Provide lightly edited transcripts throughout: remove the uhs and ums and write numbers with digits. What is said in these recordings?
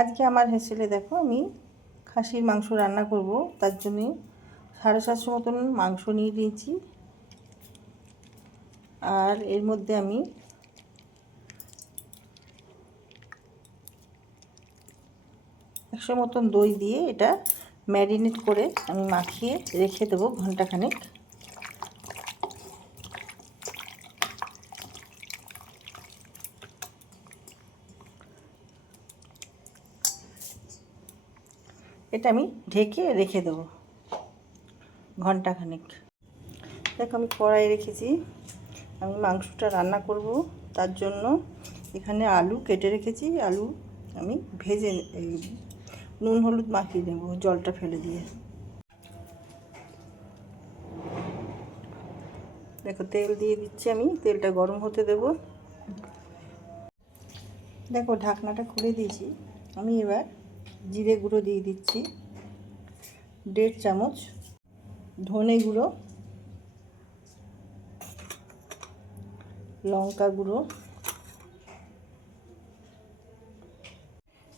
আজকে আমার হেসেলে দেখো আমি খাসির মাংস রান্না করব। তার জন্য 750 মতন মাংস নিয়ে নিয়েছি। আর এর মধ্যে আমি একশো মতন দই দিয়ে এটা ম্যারিনেট করে আমি মাখিয়ে রেখে দেবো ঘন্টাখানেক। এটা আমি ঢেকে রেখে দেবো ঘন্টাখানেক। দেখো আমি কড়াই রেখেছি, আমি মাংসটা রান্না করব। তার জন্য এখানে আলু কেটে রেখেছি, আলু আমি ভেজে নুন হলুদ মাখিয়ে নেব জলটা ফেলে দিয়ে। দেখো তেল দিয়ে দিচ্ছি, আমি তেলটা গরম হতে দেব। দেখো ঢাকনাটা খুলে দিয়েছি। আমি এবার জিরে গুঁড়ো দিয়ে দিচ্ছি 1.5 চামচ, ধনে গুঁড়ো, লঙ্কা গুঁড়ো।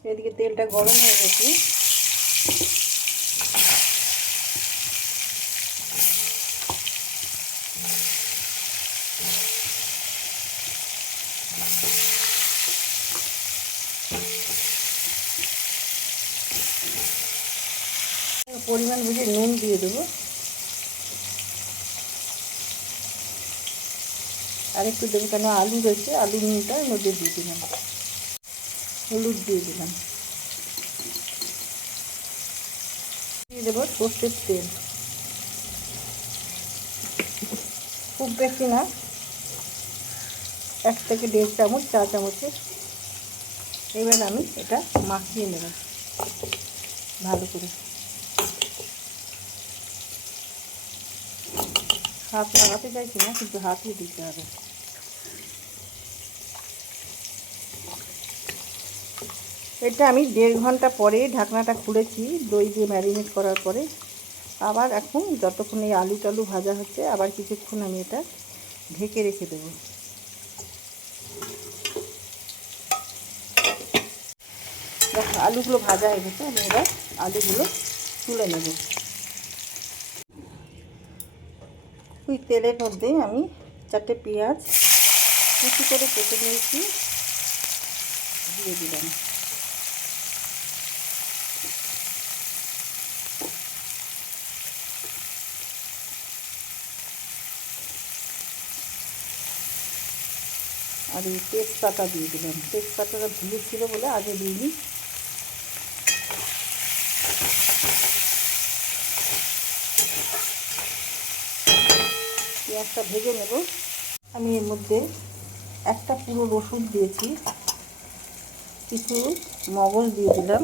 এদিকে তেলটা গরম হয়ে গেছে, পরিমাণ বুঝে নুন দিয়ে দেবো। আর একটু দেবো, কেন আলু রয়েছে, আলু নুনটা এর মধ্যে দিয়ে দিলাম। হলুদ দিয়ে দিলাম, দিয়ে দেবো সর্ষের তেল, খুব বেশি না, 1 থেকে 1.5 চামচ, চা চামচের। এবার আমি এটা মাখিয়ে নেব ভালো করে। হাত লাগাতে চাইছি না, কিন্তু হাতই দিতে হবে। এটা আমি 1.5 ঘন্টা পরে ঢাকনাটা খুলেছি দই দিয়ে ম্যারিনেট করার পরে। আবার এখন যতক্ষণ এই আলু টালু ভাজা হচ্ছে, আবার কিছুক্ষণ আমি এটা ঢেকে রেখে দেব। দেখো আলুগুলো ভাজা হয়ে গেছে, আমি এবার আলুগুলো তুলে নেব। ওই তেলের মধ্যে আমি 4টে পেঁয়াজ কুচি করে কেটে নিয়েছি, দিয়ে দিলাম। আর এই তেজপাতা দিয়ে দিলাম, তেজপাতাটা ভুলে ছিল বলে আগে দিইনি। পেঁয়াজটা ভেজে নেব। আমি এর মধ্যে একটা পুরো রসুন দিয়েছি, কিছু মগজ দিয়ে দিলাম,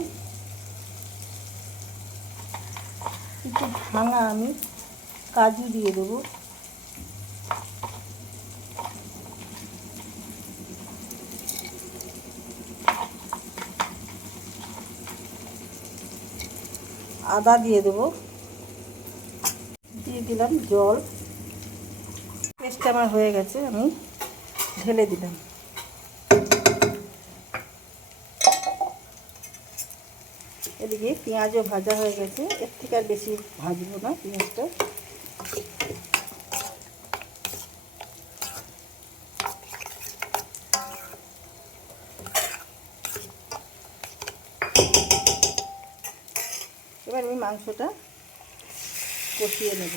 কিছু ভাঙা আমি কাজু দিয়ে দেবো, আদা দিয়ে দেবো, দিয়ে দিলাম জল। পেস্টটা আমার হয়ে গেছে, আমি ঢেলে দিলাম। এদিকে পেঁয়াজও ভাজা হয়ে গেছে, এর থেকে আর বেশি ভাজবো না পেঁয়াজটা। এবার আমি মাংসটা কষিয়ে নেব।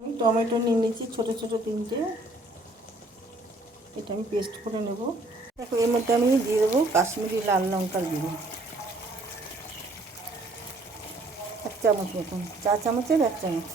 আমি টমেটো নিয়ে নিয়েছি ছোটো ছোটো 3টে, এটা আমি পেস্ট করে নেব। দেখো এর মধ্যে আমি দিয়ে দেবো কাশ্মীরি লাল লঙ্কার গুঁড়ো 1 চামচ মতন, চা চামচের 1 চামচ।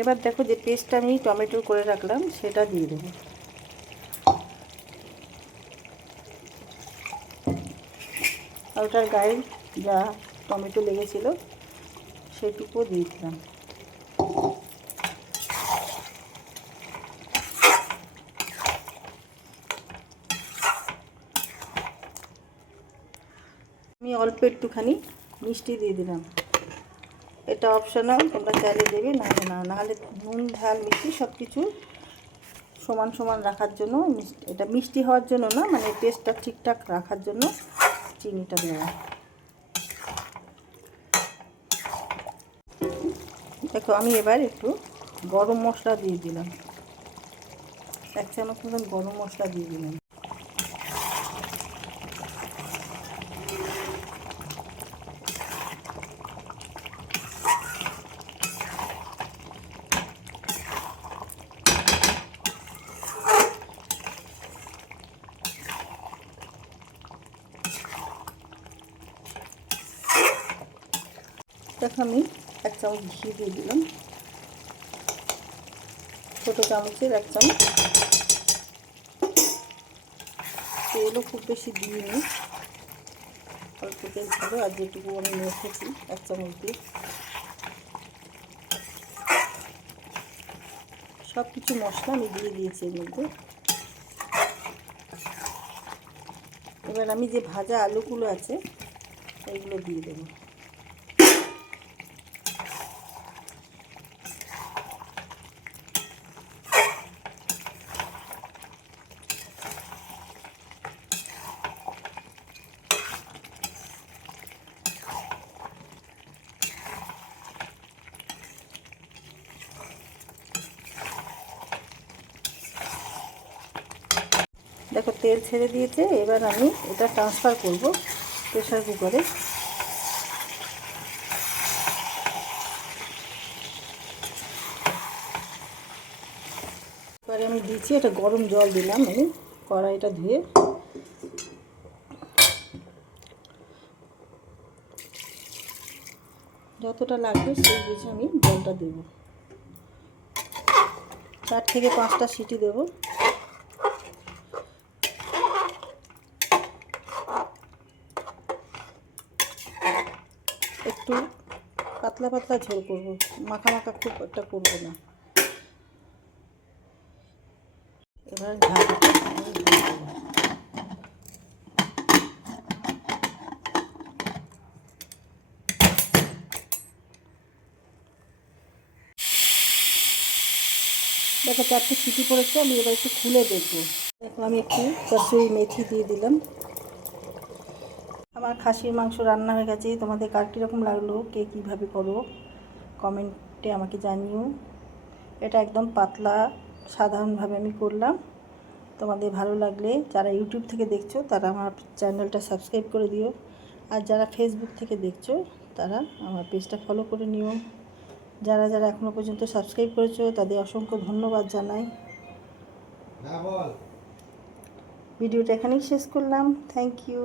এবার দেখো যে পেস্টটা আমি টমেটোর করে রাখলাম সেটা দিয়ে দেবো। আর ওটার গায়ে যা টমেটো লেগেছিলো সেটুকুও দিয়ে দিলাম। আমি অল্প একটুখানি মিষ্টি দিয়ে দিলাম। এটা অপশনাল, তোমরা চাইলে দেবে, নাহলে নুন ঝাল মিষ্টি সব কিছু সমান সমান রাখার জন্য, এটা মিষ্টি হওয়ার জন্য না, মানে টেস্টটা ঠিকঠাক রাখার জন্য চিনিটা দেওয়া। দেখো আমি এবার একটু গরম মশলা দিয়ে দিলাম, 1 চামচ মতন গরম মশলা দিয়ে দিলাম। দেখো আমি 1 চামচ ঘি দিয়ে দিলাম, ছোটো চামচের 1 চামচ। তেলও খুব বেশি দিইনি, অল্প তেল ছিল, আর যেটুকু আমি মেখেছি 1 চামচ দিয়ে। সব কিছু মশলা আমি দিয়ে দিয়েছি এর মধ্যে। এবার আমি যে ভাজা আলুগুলো আছে এইগুলো দিয়ে দেবো। দেখো তেল ছেড়ে দিয়েছে, এবার আমি এটা ট্রান্সফার করব প্রেসার কুকারে। এবারে আমি দিচ্ছি, এটা গরম জল দিলাম আমি কড়াইটা ধুয়ে। যতটা লাগবে সেই বুঝে আমি জলটা দেব। 4 থেকে 5টা সিটি দেব। একটু পাতলা পাতলা ঝোল করব, মাখা মাখা খুব একটা করব না। এবার ঢাকা দেখো 4টে সিটি পড়েছে, আমি এবার একটু খুলে দেখবো। দেখো আমি একটু কসুরি মেথি দিয়ে দিলাম। আমার খাসির মাংস রান্না হয়ে গেছে। তোমাদের কার কীরকম লাগলো, কে কীভাবে করো কমেন্টে আমাকে জানিও। এটা একদম পাতলা সাধারণভাবে আমি করলাম। তোমাদের ভালো লাগলে যারা ইউটিউব থেকে দেখছো তারা আমার চ্যানেলটা সাবস্ক্রাইব করে দিও, আর যারা ফেসবুক থেকে দেখছো তারা আমার পেজটা ফলো করে নিও। যারা যারা এখনও পর্যন্ত সাবস্ক্রাইব করেছো তাদের অসংখ্য ধন্যবাদ জানাই। ভিডিওটা এখানেই শেষ করলাম। Thank you.